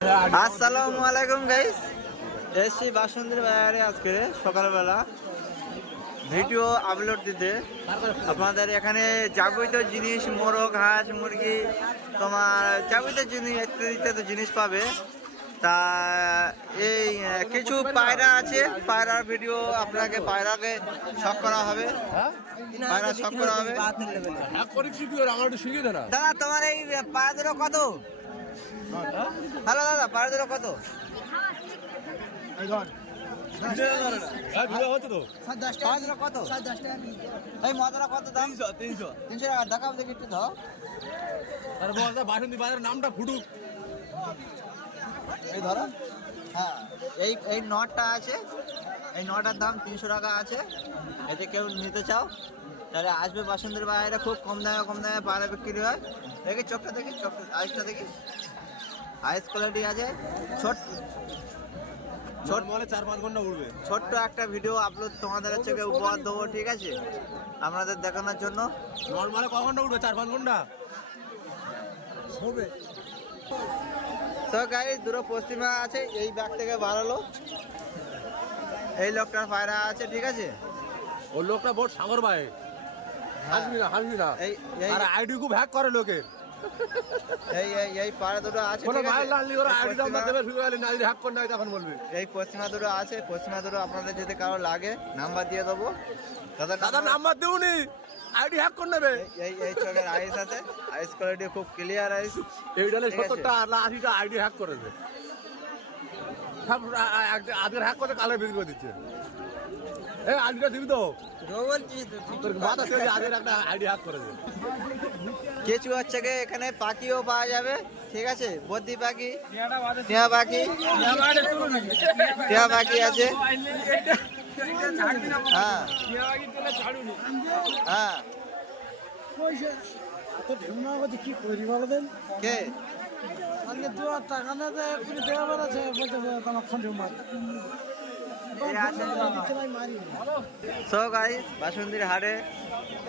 আসসালামু আলাইকুম গাইস, এসছি বাসন্তীর বাজারে আজকে সকালবেলা ভিডিও আপলোড দিতে। আপনাদের এখানে যাবতীয় জিনিস, মোরগ, হাঁস, মুরগি, তোমার যাবতীয় জিনিস ইত্যাদি জিনিস পাবে। তা এই কিছু পায়রা আছে, পায়রার ভিডিও আপনাকে পায়রাকে শখ করা হবে, পায়রা শখ করা হবে। দাদা তোমার এই পায়রা দুটো কত? হ্যালো দাদা, পায়রা দুটো কত? এই মাদারা কত দাম? 300 টাকা। দেখাও দেখি একটু দাও। বাসন্তী বাজারের নামটা ফুটুক। এই ধরো, হ্যাঁ এই নটটা আছে, এই নটার দাম 300 টাকা আছে। এতে কেউ নিতে চাও তাহলে আসবে বাসন্তীর বাজারে। খুব কম দামে পায়রা বিক্রি হয়। দেখি চোখটা, দেখি চোখটা, আইসটা দেখি, আইস কোয়ালিটি আছে। ছোট মানে 4-5 ঘন্টা উঠবে। ছোট্ট একটা ভিডিও আপলোড তোমাদের চোখে উপহার দেবো, ঠিক আছে, আপনাদের দেখানোর জন্য। নরমালে ক ঘন্টা উঠবে? 4-5 ঘন্টা হবে। তো গাইস, দুটো পশ্চিমা আছে, এই ব্যাগ থেকে বাড়ালো। এই লোকটার পায়রা আছে, ঠিক আছে। ওই লোকটা বড় সাগর ভাই, হাসবি না। আর আইডি খুব হ্যাক করে লোকের। এই পায়রা দুটো আছে, কোনো ভাই লালি ওরা আইডি নাম্বার দেবে, শুধু বলে না হ্যাক করে নাই তখন বলবে। এই পশ্চিমা দুটো আছে, পশ্চিমা দুটো আপনাদের যদি কারো লাগে নাম্বার দিয়ে দেবো। দাদা নাম্বার দেউনি, আইডি হ্যাক করে নেবে। এই চোখের আইস আছে, আইস কোয়ালিটি খুব ক্লিয়ার আইস। এই ডালে 70টা আর 80টা আইডি হ্যাক করে দেবে। সব আজকে হ্যাক করে কালে বিক্রি করে দিচ্ছে। এই আইডিটা দিবি তো? বলছি তোর মাথা থেকে আজকে একটা আইডি হ্যাক করে দেবে। কিছু হচ্ছে কি, এখানে পাখিও পাওয়া যাবে, ঠিক আছে। বদ্রি পাখি, টিয়া পাখি, টিয়া পাখি আছে। হ্যাঁ হ্যাঁ। কি করি বলো দেন? কে আজকে 2 টাকা না দেয়, এক্ষুনি দেওয়া বেড়াচ্ছে, বলতে তোমার খন্ডে মার। সো গাইস, বাসন্তীর হাটে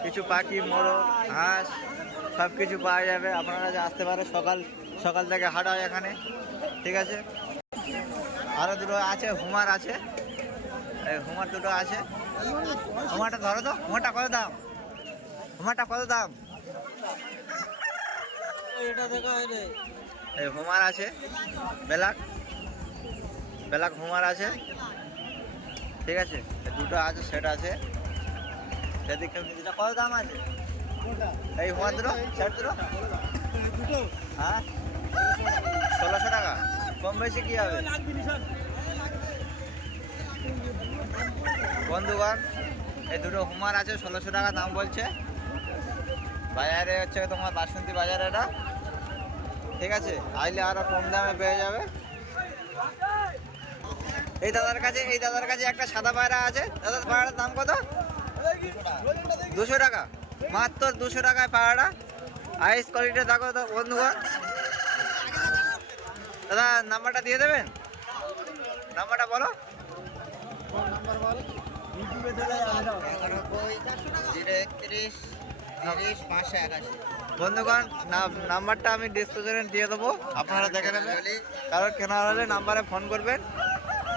কিছু পাখি, মোরগ, হাঁস সব কিছু পাওয়া যাবে। আপনারা যে আসতে পারে, সকাল থেকে হাট হয় এখানে, ঠিক আছে। আরো দুটো আছে, হুমার আছে, এই হুমার দুটো আছে। হুমারটা ধরো তো, হুমারটা কত দাম? হুমারটা কত দাম? এই হুমার আছে, বেলাক হুমার আছে, ঠিক আছে। দুটো আছে, সেট আছে। সেদিকে কত দাম আছে? এই হুমার দুটো, সেট দুটো, হ্যাঁ 1600 টাকা। কম বেশি কি হবে বন্ধুগণ? এই দুটো হুমার আছে, 1600 টাকা দাম বলছে বাজারে। হচ্ছে তোমার বাসন্তী বাজারে এটা, ঠিক আছে। আইলে আরো কম দামে পেয়ে যাবে। এই দাদার কাছে একটা সাদা পায়রা আছে। দাদার পায়রার দাম কত? 200 টাকা, মাত্র 200 টাকায় পায়রাটা। আইস কোয়ালিটি দেখো তো বন্ধুগণ। দাদা নাম্বারটা দিয়ে দেবেন, নাম্বারটা বলো। বন্ধুগণ, নাম্বারটা আমি ডিসক্রিপশনে দিয়ে দেবো, আপনারা দেখে নেবেন। কারণ কেনা হলে নাম্বারে ফোন করবেন।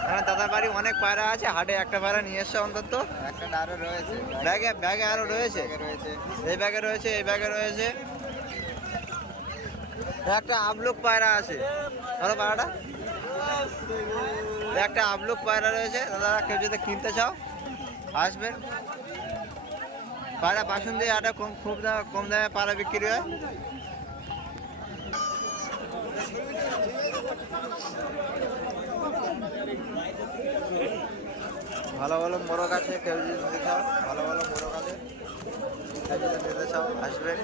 কারণ দাদার বাড়ি অনেক পায়রা আছে, হাটে একটা পায়রা নিয়ে এসছে অন্তত। একটা আরো রয়েছে ব্যাগে আরো রয়েছে, এই ব্যাগে রয়েছে, এই ব্যাগে রয়েছে। একটা আমলুক পায়রা আছে, ধরো পায়রাটা। একটা আমলুক পায়রা রয়েছে। দাদা কেউ যদি কিনতে চাও আসবেন। পায়রা বাসন্তী হাটে খুব কম দামে পায়রা বিক্রি হয়। ভালো ভালো মোরগ আছে, কেউ যদি নিতে চাও, ভালো মোরগ আছে, কেউ যদি নিতে চাও আসবেন।